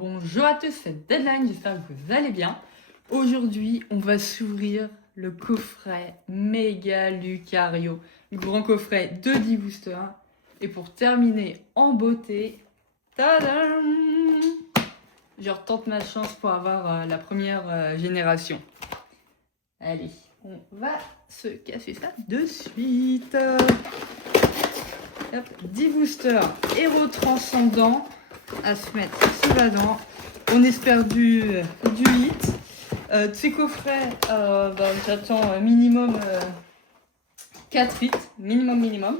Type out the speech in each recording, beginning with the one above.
Bonjour à tous, c'est Deadline, j'espère que vous allez bien. Aujourd'hui, on va s'ouvrir le coffret Méga Lucario, le grand coffret de 10 boosters. Et pour terminer en beauté, tadam, je retente ma chance pour avoir la première génération. Allez, on va se casser ça de suite. Hop, 10 boosters héros transcendants à se mettre sous la dent. On espère du hit. De ces coffrets, j'attends minimum 4 hits. Minimum.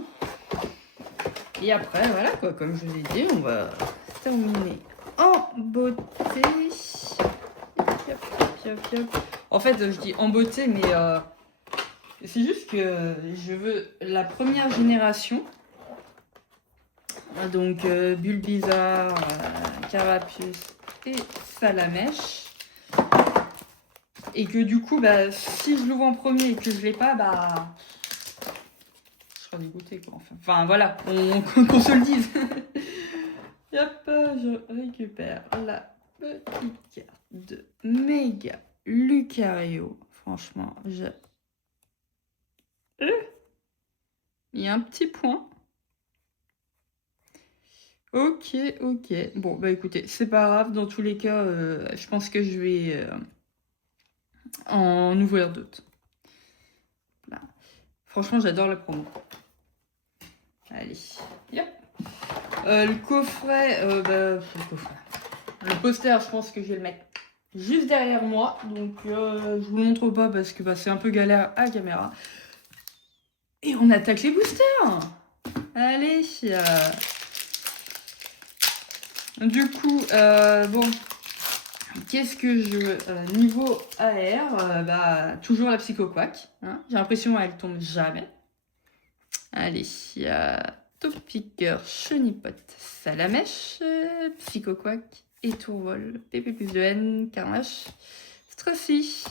Et après, voilà quoi, comme je vous ai dit, on va terminer en beauté. En fait, je dis en beauté, mais c'est juste que je veux la première génération. Donc Bulbizarre, Carapuce et Salamèche. Et que du coup, si je l'ouvre en premier et que je l'ai pas, je serai dégoûté quoi. Enfin voilà, qu'on se le dise. Hop, je récupère la petite carte de Méga Lucario. Franchement, il y a un petit point. Ok. Bon, écoutez, c'est pas grave. Dans tous les cas, je pense que je vais en ouvrir d'autres. Là. Franchement, j'adore la promo. Allez, yep. Le coffret, le poster, je pense que je vais le mettre juste derrière moi. Donc, je vous le montre pas parce que c'est un peu galère à caméra. Et on attaque les boosters. Allez. Du coup, qu'est-ce que je veux niveau AR, toujours la Psycho-Quack. Hein. J'ai l'impression qu'elle tombe jamais. Allez, il y a Topiqueur, Chenipote, Salamèche, Psycho-Quack, Étourvol, PP plus de N, Carnache, Strassy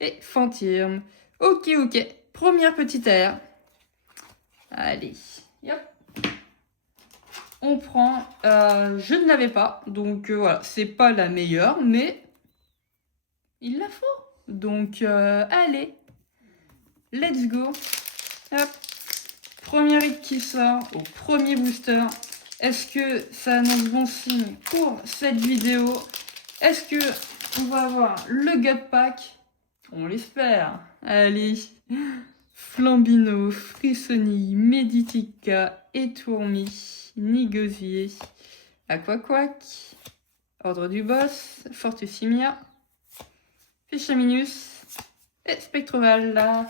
et Fantirme. Ok. Première petite AR. Allez, hop. On prend, je ne l'avais pas, donc voilà, c'est pas la meilleure, mais il la faut. Donc allez, let's go. Hop. Premier hit qui sort au premier booster. Est-ce que ça annonce bon signe pour cette vidéo? Est-ce que on va avoir le gut pack? On l'espère. Allez. Flambino, Frissoni, Meditica, Étourmi, Nigosier, Aquaquac, Ordre du Boss, Fortusimia, Fichaminus et Spectroval là.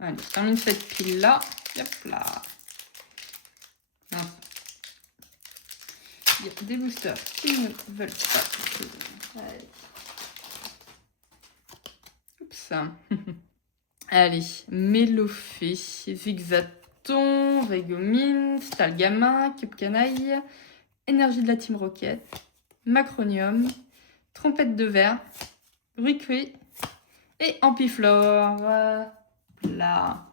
Allez, je termine cette pile là. Hop là. Il y a des boosters qui ne veulent pas. Allez. Oups. Allez, Mélophée, Zigzaton, Régomine, Stalgama, Cupcanaille, Énergie de la Team Rocket, Macronium, Trompette de verre, Bruicui et Ampiflore. Voilà.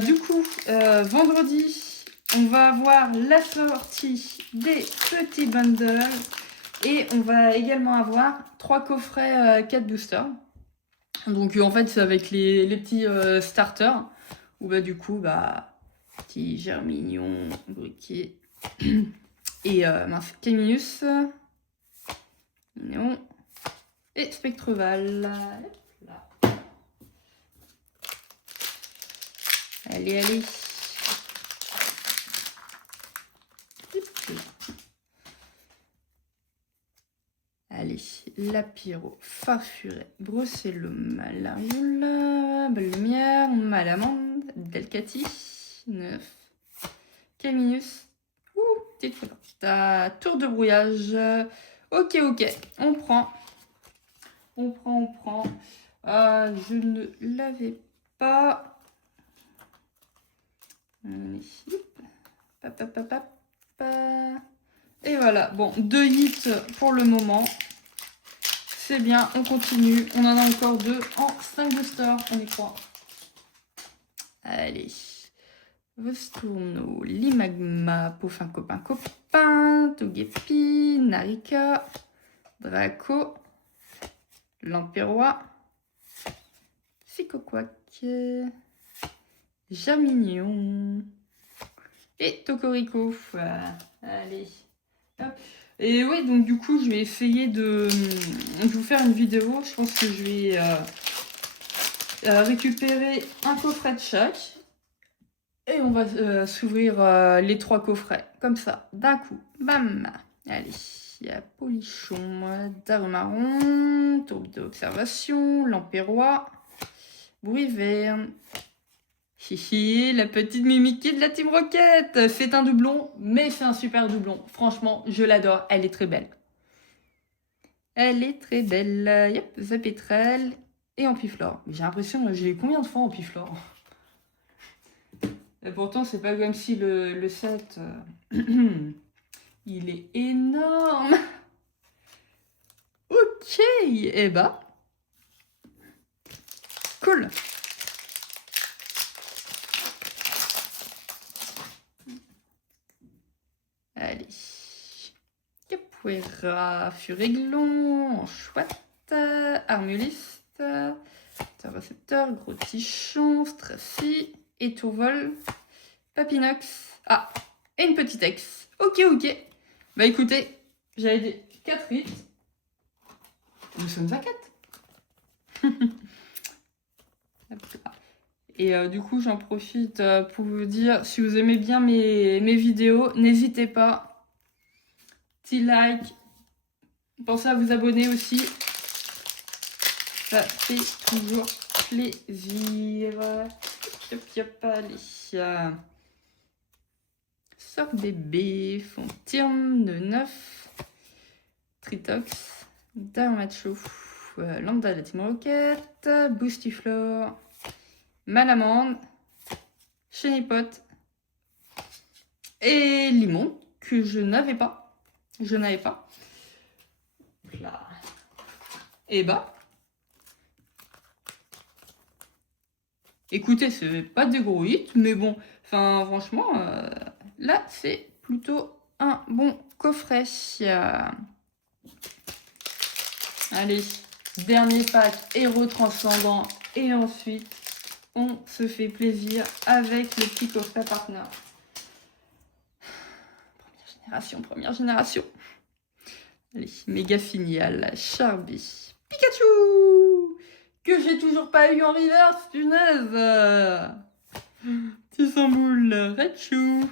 Du coup, vendredi, on va avoir la sortie des petits bundles et on va également avoir 3 coffrets 4 boosters. Donc en fait c'est avec les petits starters où du coup petit Germignon, Briquet et Caminus, Mignon et Spectreval. Allez. Allez, Lapiro, Farfuret, Brucellum, Lariole, Belle Lumière, Malamande, Delcati, 9, Caminus, petite photo, Tour de brouillage, ok, on prend, je ne l'avais pas, et voilà, bon, 2 hits pour le moment. C'est bien, on continue. On en a encore 2 en 5 boosters, on y croit. Allez. Vostourno, Limagma, Poffin copain, Togepi, Narika, Draco, Lamperrois, Psychoquack, Germignon et Tocorico. Voilà. Allez, hop. Et oui, donc du coup, je vais essayer de vous faire une vidéo. Je pense que je vais récupérer un coffret de chaque. Et on va s'ouvrir les 3 coffrets, comme ça, d'un coup. Bam! Allez, il y a Polichon, Darumaron, Tourbe d'observation, Lamperrois, Bruiverne. Hihi, la petite Mimikyu de la Team Rocket. C'est un doublon, mais c'est un super doublon. Franchement, je l'adore, elle est très belle. Elle est très belle. Yep, Zapétrel et Ampiflore. J'ai l'impression, j'ai eu combien de fois Ampiflore? Et pourtant, c'est pas comme si le set, il est énorme. Ok, et bah, cool. Allez, Capoeira, Furéglon, chouette, Armuliste, Récepteur, Gros Tichon, Stracy, Étourvol, Papinox. Ah, et une petite ex. Ok. Bah écoutez, j'avais dit 4 hits. Nous sommes à 4. Et du coup, j'en profite pour vous dire, si vous aimez bien mes vidéos, n'hésitez pas. Petit like. Pensez à vous abonner aussi. Ça fait toujours plaisir. Allez. Sœur bébé, Fontirme, Neuf, Tritox, Darmacho, Lambda de la Team Rocket, Boostiflore, Malamande, Chenipot et Limon que je n'avais pas. Là. Et bah, écoutez, c'est pas des gros hits, mais bon, enfin franchement, là c'est plutôt un bon coffret. Allez, dernier pack héros transcendant et ensuite on se fait plaisir avec le petit coffret partner. Première génération. Allez, méga finial, Charby, Pikachu, que j'ai toujours pas eu en reverse, punaise. Tissamboule, Raichu,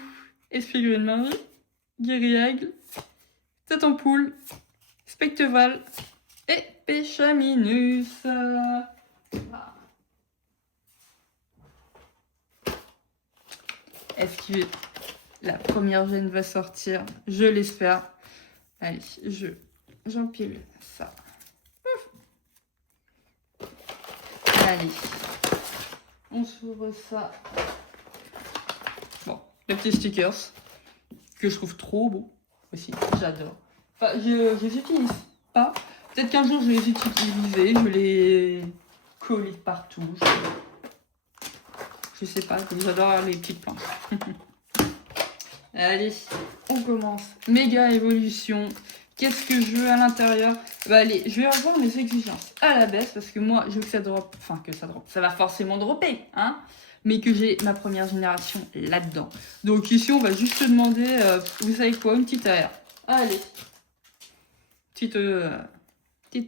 Esfigurine Marie, Guériaigle, Tête en poule, Specteval et Péchaminus. Est-ce que la première gêne va sortir? Je l'espère. Allez, j'empile ça. Allez, on s'ouvre ça. Bon, les petits stickers que je trouve trop beaux aussi, j'adore. Enfin, je les utilise pas. Peut-être qu'un jour je vais les utiliser, je les coller partout. Je sais pas, comme j'adore les petites planches. Allez, on commence. Méga évolution. Qu'est-ce que je veux à l'intérieur? Bah allez, je vais revoir mes exigences à la baisse parce que moi, je veux que ça drop. Enfin, que ça drop. Ça va forcément dropper, hein. Mais que j'ai ma première génération là-dedans. Donc ici, on va juste se demander, vous savez quoi, une petite AR. Allez. Petite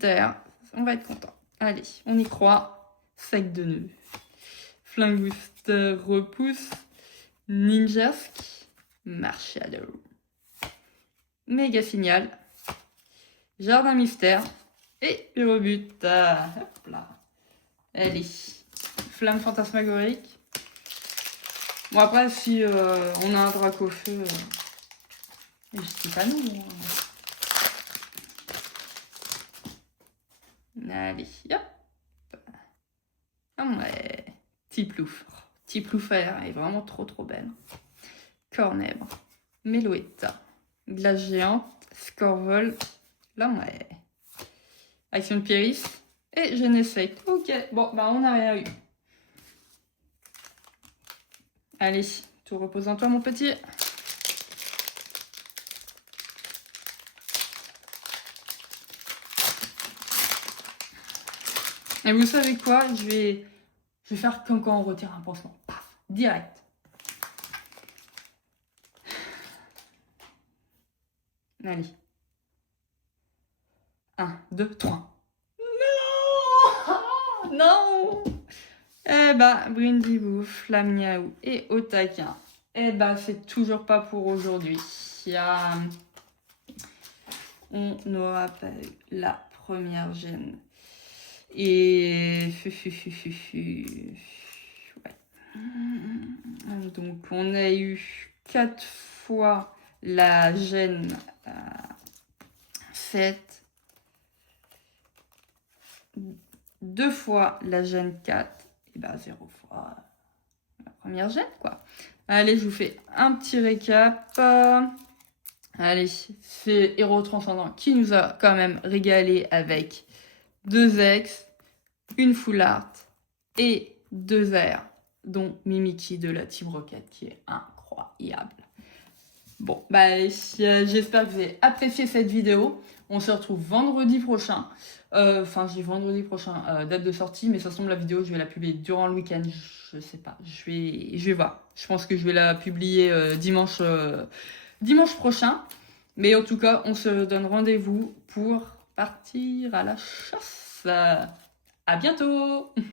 AR. On va être content. Allez, on y croit. Sac de nœuds. Flingbooster repousse. Ninjask. Marshadow. Méga signal. Jardin mystère. Et Pyrobut. Hop là. Allez. Flamme fantasmagorique. Bon après si on a un Dracofeu. Je dis pas non. Allez. Hop. Ah ouais. Tiplouf. Tiplouf elle est vraiment trop belle. Cornèbre, Meloetta, Glace géante, Scorvol, là ouais. Action de Pieris et Genesect. Ok, bon, bah on n'a rien eu. Allez, tout repose en toi mon petit. Et vous savez quoi? Je vais faire comme quand on retire un pansement. Paf, direct. Allez. 1, 2, 3. Non! Non! Eh bah, Brindibou, la miaou et au taquin. Eh bah, c'est toujours pas pour aujourd'hui. On n'aura pas eu la première gêne. Et... Ouais. Donc, on a eu 4 fois la gêne faite. 2 fois la gêne 4. Et bah, 0 fois la première gêne, quoi. Allez, je vous fais un petit récap. Allez, c'est Héros Transcendant qui nous a quand même régalé avec 2 ex, une full art et 2 airs, dont Mimiki de la Team Rocket qui est incroyable. Bon, bah j'espère que vous avez apprécié cette vidéo. On se retrouve vendredi prochain. Enfin, je dis vendredi prochain, date de sortie, mais ça se tombe la vidéo, je vais la publier durant le week-end. Je sais pas, je vais voir. Je pense que je vais la publier dimanche prochain. Mais en tout cas, on se donne rendez-vous pour partir à la chasse. À bientôt!